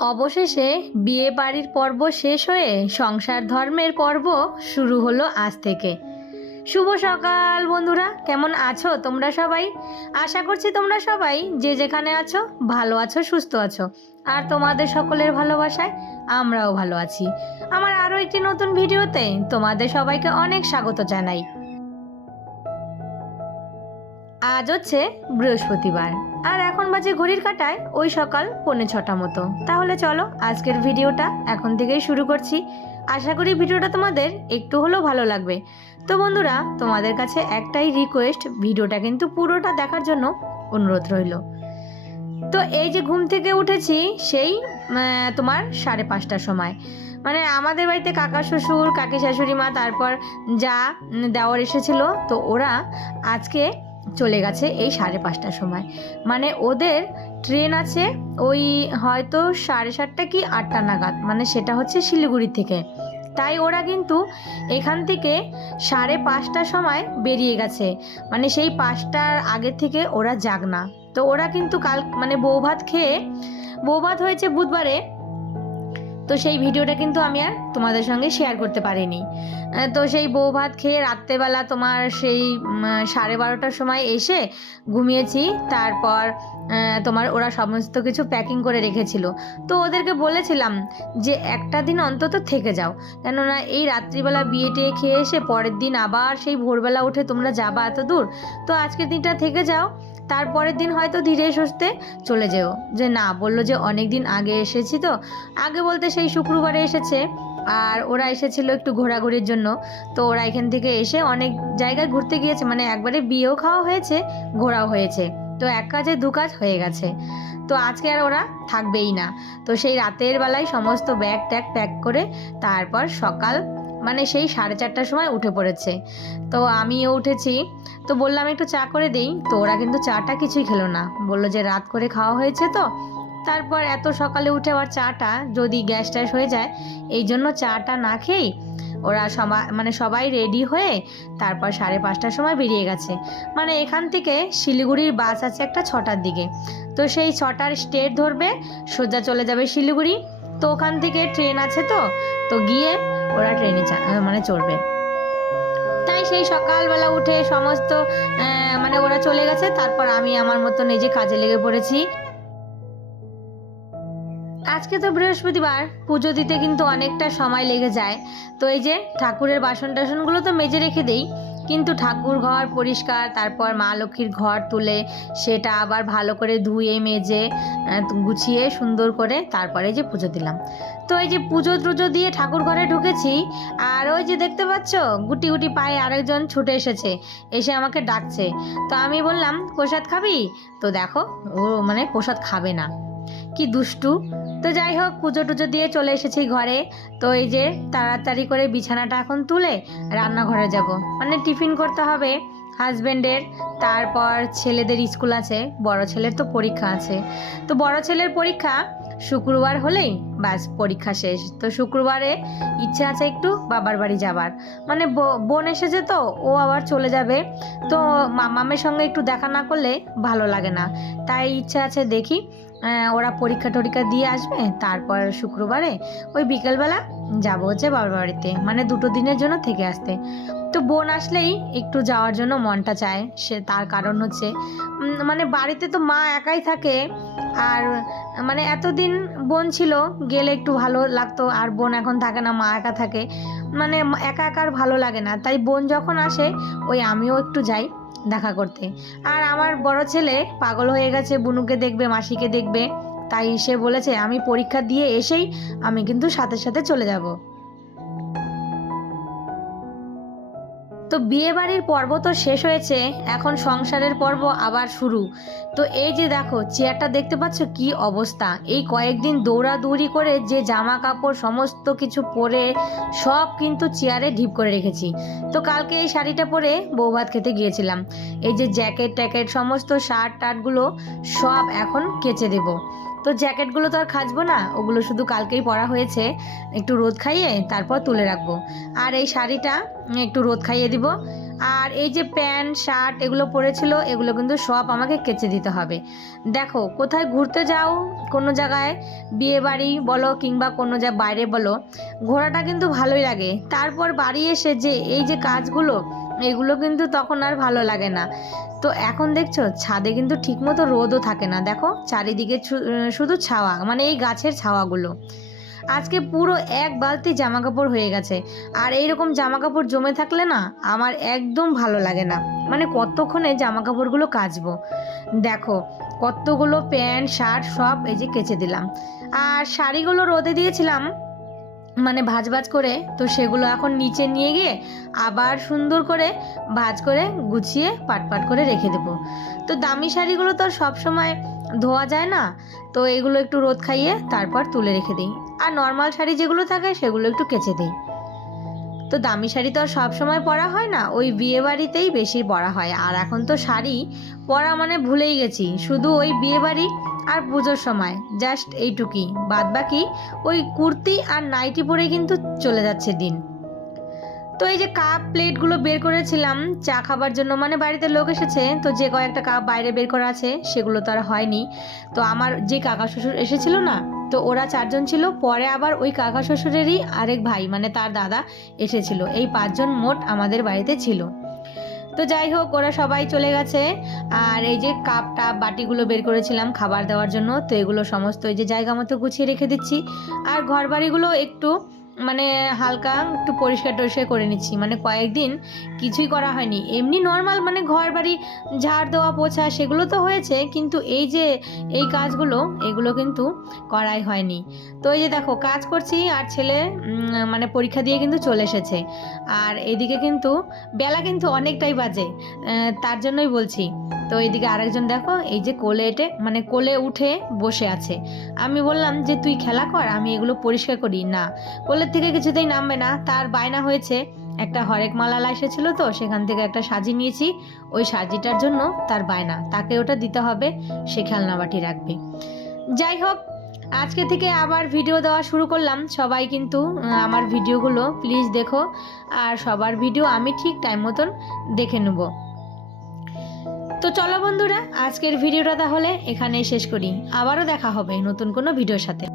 অবশেষে বিয়ে বাড়ির পর্ব শেষ হয়ে সংসার ধর্মের পর্ব শুরু হলো আজ থেকে। শুভ সকাল বন্ধুরা, কেমন আছো তোমরা সবাই? আশা করছি তোমরা সবাই যে যেখানে আছো, ভালো আছো, সুস্থ আছো। আর তোমাদের সকলের ভালোবাসায় আমরাও ভালো আছি। আমার আরও একটি নতুন ভিডিওতে তোমাদের সবাইকে অনেক স্বাগত জানাই। আজ হচ্ছে বৃহস্পতিবার। আর এখন বাজে ঘড়ির কাটায় ওই সকাল পৌনে ছটা মতো। তাহলে চলো, আজকের ভিডিওটা এখন থেকেই শুরু করছি। আশা করি ভিডিওটা তোমাদের একটু হলেও ভালো লাগবে। তো বন্ধুরা, তোমাদের কাছে একটাই রিকোয়েস্ট ভিডিওটা কিন্তু পুরোটা দেখার জন্য অনুরোধ রইল। তো এই যে ঘুম থেকে উঠেছি, সেই তোমার সাড়ে পাঁচটার সময়। মানে আমাদের বাড়িতে কাকা শ্বশুর, কাকি শাশুড়ি মা তারপর যা দেওয়ার এসেছিল, তো ওরা আজকে চলে গেছে এই সাড়ে পাঁচটার সময়। মানে ওদের ট্রেন আছে ওই হয়তো সাড়ে সাতটা কি আটটা নাগাদ মানে সেটা হচ্ছে শিলিগুড়ি থেকে। তাই ওরা কিন্তু এখান থেকে সাড়ে পাঁচটার সময় বেরিয়ে গেছে। মানে সেই পাঁচটার আগে থেকে ওরা যাক না। তো ওরা কিন্তু কাল মানে বৌভাত খেয়ে, বৌভাত হয়েছে বুধবারে তো সেই ভিডিওটা কিন্তু আমি আর তোমাদের সঙ্গে শেয়ার করতে পারিনি। তো সেই বউ ভাত খেয়ে রাত্রেবেলা তোমার সেই সাড়ে বারোটার সময় এসে ঘুমিয়েছি, তারপর তোমার ওরা সমস্ত কিছু প্যাকিং করে রেখেছিল। তো ওদেরকে বলেছিলাম যে, একটা দিন অন্তত থেকে যাও। কেননা এই রাত্রিবেলা বিয়ে টিয়ে খেয়ে এসে পরের দিন আবার সেই ভোরবেলা উঠে তোমরা যাবা এত দূর। তো আজকের দিনটা থেকে যাও। তারপরের দিন হয়তো ধীরে সুস্থে চলে যেও। যে, না, বলল যে, অনেক দিন আগে এসেছি তো। আগে বলতে সেই শুক্রবারে এসেছে। আর ওরা এসেছিল একটু ঘোরাঘুরির জন্য। তো ওরা এখান থেকে এসে অনেক জায়গায় ঘুরতে গিয়েছে। মানে একবারে বিয়েও খাওয়া হয়েছে, ঘোরাও হয়েছে। তো এক কাজে দু কাজ হয়ে গেছে। তো আজকে আর ওরা থাকবেই না। তো সেই রাতের বেলায় সমস্ত ব্যাগ ট্যাগ প্যাক করে তারপর সকাল মানে সেই সাড়ে চারটার সময় উঠে পড়েছে। তো আমিও উঠেছি। তো বললাম, একটু চা করে দিই। তো ওরা কিন্তু চাটা কিছুই খেলো না। বলল যে, রাত করে খাওয়া হয়েছে তো? তারপর এত সকালে উঠে আবার চাটা, যদি গ্যাস ট্যাস হয়ে যায়, এই জন্য চাটা না খেয়েই ওরা সবাই মানে সবাই রেডি হয়ে তারপর সাড়ে পাঁচটার সময় বেরিয়ে গেছে। মানে এখান থেকে শিলিগুড়ির বাস আছে একটা ছটার দিকে। তো সেই ছটার স্টেট ধরবে, সোজা চলে যাবে শিলিগুড়ি। তো ওখান থেকে ট্রেন আছে তো তো গিয়ে ওরা ট্রেনে মানে চড়বে। তাই সেই সকালবেলা উঠে সমস্ত মানে ওরা চলে গেছে। তারপর আমি আমার মতো নিজে কাজে লেগে পড়েছি। আজকে তো বৃহস্পতিবার, পুজো দিতে কিন্তু অনেকটা সময় লেগে যায়। তো এই যে ঠাকুরের বাসন টাসনগুলো তো মেজে রেখে দেই, কিন্তু ঠাকুর ঘর পরিষ্কার, তারপর মা লক্ষ্মীর ঘর তুলে সেটা আবার ভালো করে ধুয়ে, মেজে গুছিয়ে সুন্দর করে তারপরে যে পুজো দিলাম। তো এই যে পুজো টুজো দিয়ে ঠাকুর ঘরে ঢুকেছি, আর ওই যে দেখতে পাচ্ছ, গুটি গুটি পায়ে আরেকজন ছুটে এসেছে, এসে আমাকে ডাকছে। তো আমি বললাম, প্রসাদ খাবি? তো দেখো, ও মানে প্রসাদ খাবে না। কি দুষ্টু? তো যাই হোক, পুজো টুজো দিয়ে চলে এসেছি ঘরে। তো এই যে তাড়াতাড়ি করে বিছানাটা এখন তুলে রান্নাঘরে যাব। মানে টিফিন করতে হবে। হাজবেন্ডের, তারপর ছেলেদের স্কুল আছে, বড় ছেলের তো পরীক্ষা আছে। তো বড় ছেলের পরীক্ষা শুক্রবার হলেই ব্যাস পরীক্ষা শেষ। তো শুক্রবারে ইচ্ছে আছে একটু বাবার বাড়ি যাবার। মানে বোন এসেছে তো, ও আবার চলে যাবে। তো মামামের সঙ্গে একটু দেখা না করলে ভালো লাগে না। তাই ইচ্ছে আছে দেখি ওরা পরীক্ষা টরীক্ষা দিয়ে আসবে, তারপর শুক্রবারে ওই বিকেলবেলা যাব হচ্ছে বাবার বাড়িতে। মানে দুটো দিনের জন্য থেকে আসতে। তো বোন আসলেই একটু যাওয়ার জন্য মনটা চায়। সে তার কারণ হচ্ছে মানে বাড়িতে তো মা একাই থাকে। আর মানে এতদিন বোন ছিল, গেলে একটু ভালো লাগতো। আর বোন এখন থাকে না, মা একা থাকে। মানে একা একা আর ভালো লাগে না। তাই বোন যখন আসে, ওই আমিও একটু যাই দেখা করতে। আর আমার বড় ছেলে পাগল হয়ে গেছে, বুনুকে দেখবে, মাসিকে দেখবে। তাই সে বলেছে, আমি পরীক্ষা দিয়ে এসেই আমি কিন্তু সাথে সাথে চলে যাব। তো বিয়ে বাড়ির পর্ব তো শেষ হয়েছে, এখন সংসারের পর্ব আবার শুরু। তো এই যে দেখো, চেয়ারটা দেখতে পাচ্ছ কি অবস্থা। এই কয়েকদিন দৌড়াদৌড়ি করে যে জামা কাপড় সমস্ত কিছু পরে সব কিন্তু চেয়ারে ঢিপ করে রেখেছি। তো কালকে এই শাড়িটা পরে বউ ভাত খেতে গিয়েছিলাম। এই যে জ্যাকেট ট্যাকেট সমস্ত শার্ট টার্টগুলো সব এখন কেচে দেব। তো জ্যাকেটগুলো তো আর খাজবো না, ওগুলো শুধু কালকেই পরা হয়েছে, একটু রোদ খাইয়ে তারপর তুলে রাখব। আর এই শাড়িটা একটু রোদ খাইয়ে দিব। আর এই যে প্যান্ট, শার্ট এগুলো পরেছিল, এগুলো কিন্তু সব আমাকে কেচে দিতে হবে। দেখো, কোথায় ঘুরতে যাও, কোনো জায়গায় বিয়ে বাড়ি বলো কিংবা কোনো যা বাইরে বলো, ঘোরাটা কিন্তু ভালোই লাগে। তারপর বাড়ি এসে যে এই যে কাজগুলো এগুলো কিন্তু তখন আর ভালো লাগে না। তো এখন দেখছ, ছাদে কিন্তু ঠিকমতো রোদও থাকে না। দেখো, চারিদিকে শুধু ছাওয়া মানে এই গাছের ছাওয়াগুলো। আজকে পুরো এক বালতি জামা কাপড় হয়ে গেছে। আর এইরকম জামা কাপড় জমে থাকলে না, আমার একদম ভালো লাগে না। মানে কতক্ষণে জামা কাপড়গুলো কাচবো? দেখো, কতগুলো প্যান্ট, শার্ট সব এই যে কেচে দিলাম। আর শাড়িগুলো রোদে দিয়েছিলাম। মানে ভাজ ভাজ করে, তো সেগুলো এখন নিচে নিয়ে গিয়ে আবার সুন্দর করে ভাজ করে গুছিয়ে পাট পাট করে রেখে দেব। তো দামি শাড়িগুলো তো আর সবসময় ধোয়া যায় না, তো এগুলো একটু রোদ খাইয়ে তারপর তুলে রেখে দিই। আর নর্মাল শাড়ি যেগুলো থাকে সেগুলো একটু কেচে দিই। তো দামি শাড়ি তো আর সবসময় পরা হয় না, ওই বিয়ে বাড়িতেই বেশি পরা হয়। আর এখন তো শাড়ি পরা মানে ভুলেই গেছি, শুধু ওই বিয়ে বাড়ি আর পুজোর সময় জাস্ট এইটুকুই। বাদ বাকি ওই কুর্তি আর নাইটি পরে কিন্তু চলে যাচ্ছে দিন। তো এই যে কাপ প্লেটগুলো বের করেছিলাম, চা খাবার জন্য মানে বাড়িতে লোক এসেছে, তো যে কয়েকটা কাপ বাইরে বের করা আছে, সেগুলো তো আর হয়নি। তো আমার যে কাকা শ্বশুর এসেছিল না, তো ওরা চারজন ছিল, পরে আবার ওই কাকা শ্বশুরেরই আরেক ভাই মানে তার দাদা এসেছিল। এই পাঁচজন মোট আমাদের বাড়িতে ছিল। তো যাই হোক, ওরা সবাই চলে গেছে। আর এই যে কাপ টাপ বাটিগুলো বের করেছিলাম খাবার দেওয়ার জন্য, তো এগুলো সমস্ত এই যে জায়গা মতো গুছিয়ে রেখে দিচ্ছি। আর ঘর বাড়িগুলো একটু মানে হালকা একটু পরিষ্কার টরিষ্কার করে নিচ্ছি। মানে কয়েকদিন কিছুই করা হয়নি। এমনি নর্মাল মানে ঘর বাড়ি ঝাড় দেওয়া, পোছা সেগুলো তো হয়েছে, কিন্তু এই যে এই কাজগুলো, এগুলো কিন্তু করাই হয়নি। তো এই যে দেখো, কাজ করছি আর ছেলে মানে পরীক্ষা দিয়ে কিন্তু চলে এসেছে। আর এদিকে কিন্তু বেলা কিন্তু অনেকটাই বাজে তার জন্যই বলছি। তো এইদিকে আরেকজন দেখো, এই যে কোলে এটে মানে কোলে উঠে বসে আছে। আমি বললাম যে, তুই খেলা কর, আমি এগুলো পরিষ্কার করি। না কোলের থেকে কিছুতেই নামবে না। তার বায়না হয়েছে, একটা হরেক মালালা এসেছিল তো, সেখান থেকে একটা সাজি নিয়েছি। ওই সাজিটার জন্য তার বায়না, তাকে ওটা দিতে হবে, সে খেলনা বাটি রাখবে। যাই হোক, আজকে থেকে আবার ভিডিও দেওয়া শুরু করলাম। সবাই কিন্তু আমার ভিডিওগুলো প্লিজ দেখো, আর সবার ভিডিও আমি ঠিক টাইম মতন দেখে নেব। তো চলো বন্ধুরা, আজকের ভিডিওটা তাহলে এখানেই শেষ করি। আবারও দেখা হবে নতুন কোনো ভিডিওর সাথে।